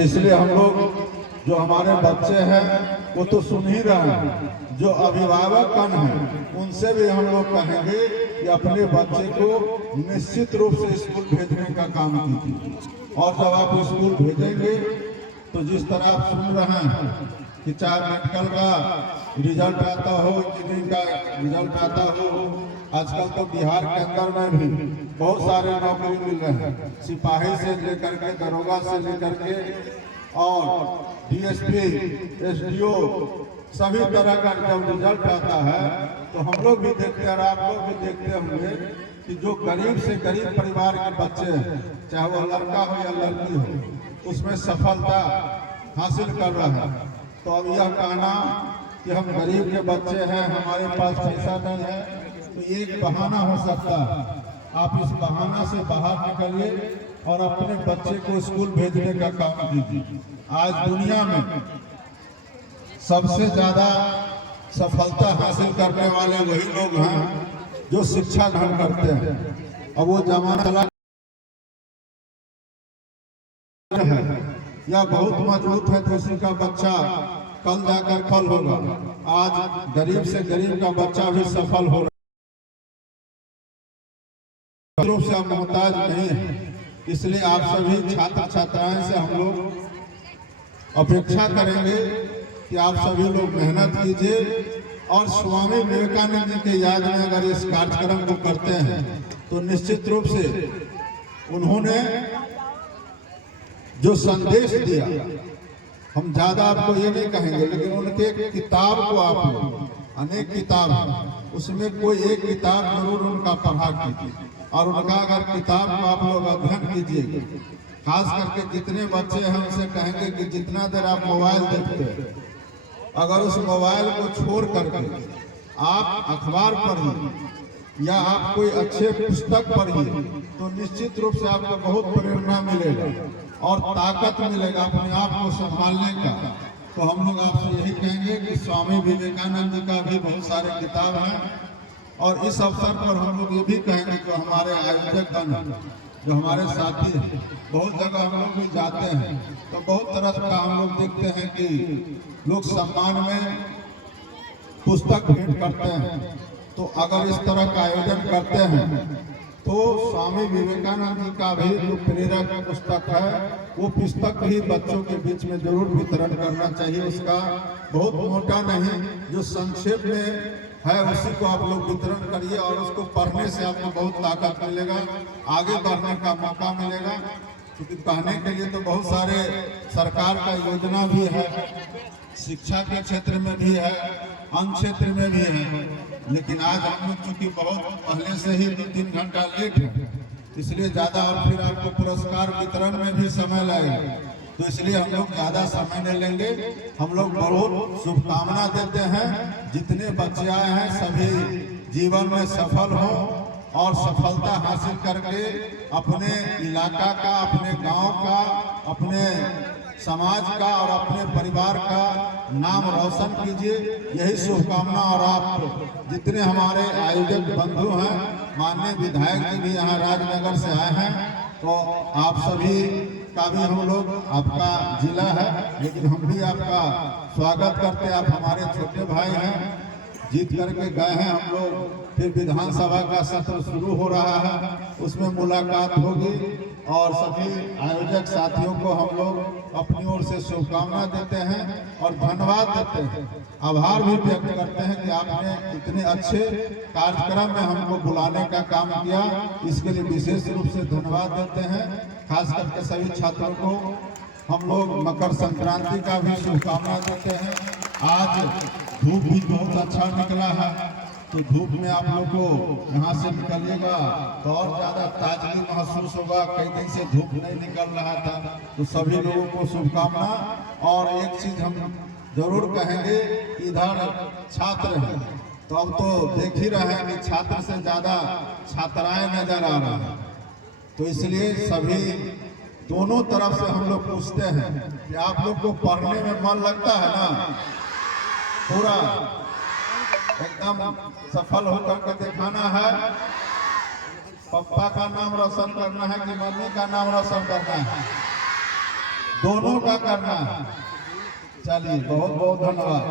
इसलिए हम लोग जो हमारे बच्चे हैं वो तो सुन ही रहे हैं, जो अभिभावकगण हैं उनसे भी हम लोग कहेंगे कि अपने बच्चे को निश्चित रूप से स्कूल भेजने का काम कीजिए। और जब आप स्कूल भेजेंगे तो जिस तरह आप सुन रहे हैं कि चाहे मेडिकल का रिजल्ट आता हो, इंजीनियरिंग का रिजल्ट आता हो, आजकल तो बिहार के अंदर में भी बहुत सारे नौकरी मिल रहे हैं, सिपाही से लेकर के दरोगा से लेकर के और डीएसपी, एसडीओ, सभी तरह का जब रिजल्ट आता है तो हम लोग भी देखते हैं और आप लोग भी देखते होंगे कि जो गरीब से गरीब परिवार के बच्चे हैं, चाहे वो लड़का हो या लड़की हो, उसमें सफलता हासिल कर रहा है। तो अब यह कहना कि हम गरीब के बच्चे हैं, हमारे पास पैसा नहीं है, तो एक बहाना हो सकता है। आप इस बहाना से बाहर निकलिए और अपने बच्चे को स्कूल भेजने का काम कीजिए। आज दुनिया में सबसे ज्यादा सफलता हासिल करने वाले वही लोग हैं जो शिक्षा ग्रहण करते हैं। अब वो जमाना चला है या बहुत मजबूत है तो उसी का बच्चा कल जाकर फल होगा। आज गरीब से गरीब का बच्चा भी सफल हो रहा रूप से मोहताज नहीं है। इसलिए आप सभी छात्र छात्राएं से हम लोग अपेक्षा करेंगे कि आप सभी लोग मेहनत कीजिए और स्वामी विवेकानंद जी के याद में अगर इस कार्यक्रम को करते हैं तो निश्चित रूप से उन्होंने जो संदेश दिया, हम ज्यादा आपको ये नहीं कहेंगे, लेकिन उनके किताब को आप लोग, अनेक किताब है, उसमें कोई एक किताब जरूर उनका पढ़ा कीजिए और उनका अगर किताब को आप लोग अध्ययन कीजिएगा। खास करके जितने बच्चे हैं उनसे कहेंगे कि जितना देर आप मोबाइल देखते हैं, अगर उस मोबाइल को छोड़ करके आप अखबार पढ़िए या आप कोई अच्छे पुस्तक पढ़िए तो निश्चित रूप से आपको बहुत प्रेरणा मिलेगा और ताकत मिलेगा अपने आप को संभालने का। तो हम लोग आपसे यही कहेंगे कि स्वामी विवेकानंद जी का भी बहुत सारे किताब हैं और इस अवसर पर हम लोग ये भी कहेंगे जो हमारे आयोजक गण, जो हमारे साथी हैं, बहुत जगह हम लोग भी जाते हैं तो बहुत तरह का हम लोग देखते हैं कि लोग सम्मान में पुस्तक भेंट करते हैं। तो अगर इस तरह का आयोजन करते हैं तो स्वामी विवेकानंद जी का भी जो प्रेरक पुस्तक है वो पुस्तक भी बच्चों के बीच में जरूर वितरण करना चाहिए। उसका बहुत मोटा नहीं, जो संक्षेप में है उसी को आप लोग वितरण करिए और उसको पढ़ने से आपको बहुत ताकत मिलेगा, आगे बढ़ने का मौका मिलेगा। क्योंकि कहने के लिए तो बहुत सारे सरकार का योजना भी है, शिक्षा के क्षेत्र में भी है, अन्य क्षेत्र में भी है, लेकिन आज हम लोग चूंकि बहुत पहले से ही 2-3 घंटा लेट है, इसलिए ज्यादा और फिर आपको पुरस्कार वितरण में भी समय लगेगा, तो इसलिए हम लोग ज्यादा समय नहीं लेंगे। हम लोग बहुत शुभकामना देते हैं, जितने बच्चे आए हैं सभी जीवन में सफल हो और सफलता हासिल करके अपने इलाका का, अपने गांव का, अपने समाज का और अपने परिवार का नाम रोशन कीजिए, यही शुभकामना। और आप जितने हमारे आयोजक बंधु हैं, माननीय विधायक जी भी यहाँ राजनगर से आए हैं, तो आप सभी का भी हम लोग, आपका जिला है लेकिन हम भी आपका स्वागत करते हैं। आप हमारे छोटे भाई हैं, जीत करके गए हैं। हम लोग फिर विधानसभा का सत्र शुरू हो रहा है, उसमें मुलाकात होगी और सभी आयोजक साथियों को हम लोग अपनी ओर से शुभकामना देते हैं और धन्यवाद देते हैं, आभार भी व्यक्त करते हैं कि आपने इतने अच्छे कार्यक्रम में हमको बुलाने का काम किया। इसके लिए विशेष रूप से धन्यवाद देते हैं। खास करके सभी छात्रों को हम लोग मकर संक्रांति का भी शुभकामना देते हैं। आज धूप भी बहुत अच्छा निकला है, तो धूप में आप लोग को यहाँ से निकलिएगा तो और ज्यादा ताजगी महसूस होगा। कई दिन से धूप नहीं निकल रहा था, तो सभी लोगों को शुभकामना। और एक चीज हम जरूर कहेंगे, इधर छात्र हैं तो अब तो देख ही रहे हैं कि छात्र से ज्यादा छात्राएं नजर आ रही हैं, तो इसलिए सभी दोनों तरफ से हम लोग पूछते हैं कि आप लोग को पढ़ने में मन लगता है ना? पूरा एकदम सफल होकर के दिखाना है। पापा का नाम रोशन करना है कि मम्मी का नाम रोशन करना है? दोनों का करना है। चलिए बहुत बहुत धन्यवाद।